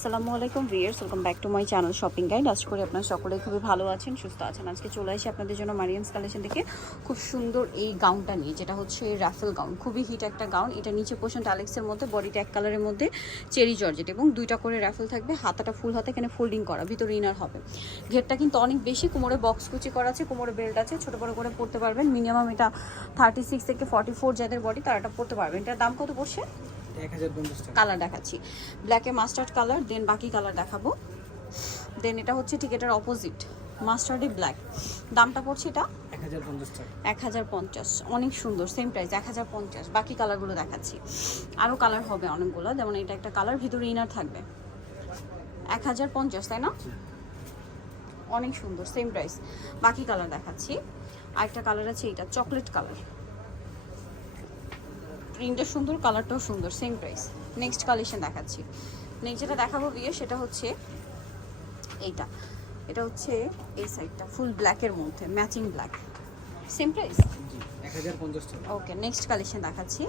আসসালামু আলাইকুম viewers welcome back to my channel shopping guide. আজ করে আপনারা সকলে খুবই ভালো আছেন, সুস্থ আছেন। আজকে চলে আসি আপনাদের জন্য মারিয়ান্স কালেকশন থেকে। খুব সুন্দর এই গাউনটা নিয়ে, যেটা হচ্ছে রাফেল গাউন। খুবই হিট একটা গাউন। এটা নিচে পোষণ টালেক্সের মধ্যে, বডিটা এক কালারের মধ্যে, চেরি জর্জেট। এবং দুইটা করে রাফেল থাকবে, হাতাটা ফুল হাতে, এখানে ফোল্ডিং করা, ভিতরে ইনার হবে। ঘেরটা কিন্তু অনেক বেশি, কোমরে বক্স কুচি করা আছে, কোমরে বেল্ট আছে, ছোটো বড় করে পড়তে পারবেন। মিনিমাম এটা থার্টি সিক্স থেকে ফর্টি ফোর যাদের বডি তারা এটা পড়তে পারবেন। এটার দাম কত পড়ছে? কালার দেখাচ্ছি। ব্ল্যাকে মাস্টার্ড কালার দেন বাকি কালার দেখাবো। দেন এটা হচ্ছে ঠিক এটার অপোজিট মাস্টার্ডে ব্ল্যাক দামটা পড়ছে এটা? এক হাজার পঞ্চাশ অনেক সুন্দর সেম প্রাইস এক হাজার পঞ্চাশ। বাকি কালারগুলো দেখাচ্ছি। আরও কালার হবে অনেকগুলো যেমন এটা একটা কালার ভিতরে ইনার থাকবে। এক হাজার পঞ্চাশ তাই না? অনেক সুন্দর সেম প্রাইস বাকি কালার দেখাচ্ছি। আরেকটা কালার আছে এটা চকলেট কালার প্রিন্টটা সুন্দর কালারটাও সুন্দর সেম প্রাইস নেক্সট কালেকশন দেখাচ্ছি। নেক্সট যেটা দেখাবো বিয়ে সেটা হচ্ছে এইটা। এটা হচ্ছে এই সাইডটা ফুল ব্ল্যাকের মধ্যে matching black same price okay next collection দেখাচ্ছি।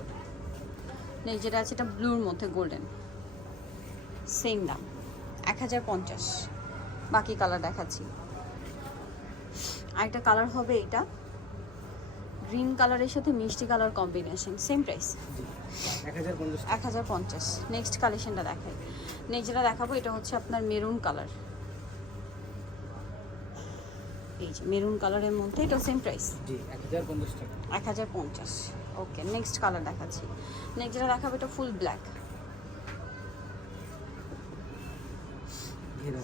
নেক্সট যেটা আছে এটা ব্লুর মধ্যে গোল্ডেন সেম দাম এক হাজার পঞ্চাশ। বাকি কালার দেখাচ্ছি। আরেকটা কালার হবে এটা গ্রিন কালারের সাথে মিষ্টি কালার কম্বিনেশন সেম প্রাইস এক হাজার পঞ্চাশ। নেক্সট কালেকশনটা দেখাই। নেক্সট যেটা দেখাবো এটা হচ্ছে আপনার মেরুন কালার এই যে মেরুন কালারের মধ্যে এটা সেম প্রাইস এক হাজার পঞ্চাশ ওকে নেক্সট কালার দেখাচ্ছি। নেক্সট যেটা দেখাবো এটা ফুল ব্ল্যাক।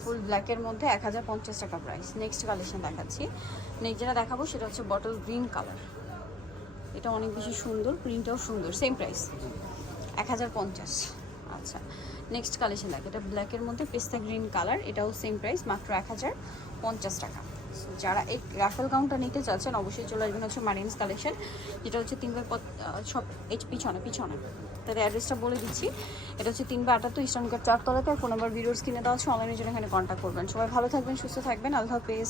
ফুল ব্ল্যাকের মধ্যে এক হাজার পঞ্চাশ টাকা প্রাইস নেক্সট কালেকশন দেখাচ্ছি। নেক্সট যেটা দেখাবো সেটা হচ্ছে বটল গ্রিন কালার এটা অনেক বেশি সুন্দর প্রিন্টটাও সুন্দর সেম প্রাইস এক হাজার পঞ্চাশ। আচ্ছা নেক্সট কালেকশন দেখ, এটা ব্ল্যাকের মধ্যে পেস্তা গ্রিন কালার এটাও সেম প্রাইস মাত্র এক হাজার পঞ্চাশ টাকা। যারা এই রাফেল গাউনটা নিতে চাচ্ছেন, অবশ্যই চলে আসবেন হচ্ছে মারিন্স কালেকশন যেটা হচ্ছে তিন বাই সব এইচ পিছনে পিছনে। তাদের অ্যাড্রেসটা বলে দিচ্ছি। এটা হচ্ছে তিন বাই আটাত্তর ইস্টার্ন কার্ড চারতলাতে আর ফোন নাম্বার ভিডিওস কিনে দেওয়া হচ্ছে অনলাইনের জন্য এখানে কন্ট্যাক্ট করবেন। সবাই ভালো থাকবেন, সুস্থ থাকবেন, আল্লাহ হাফেজ।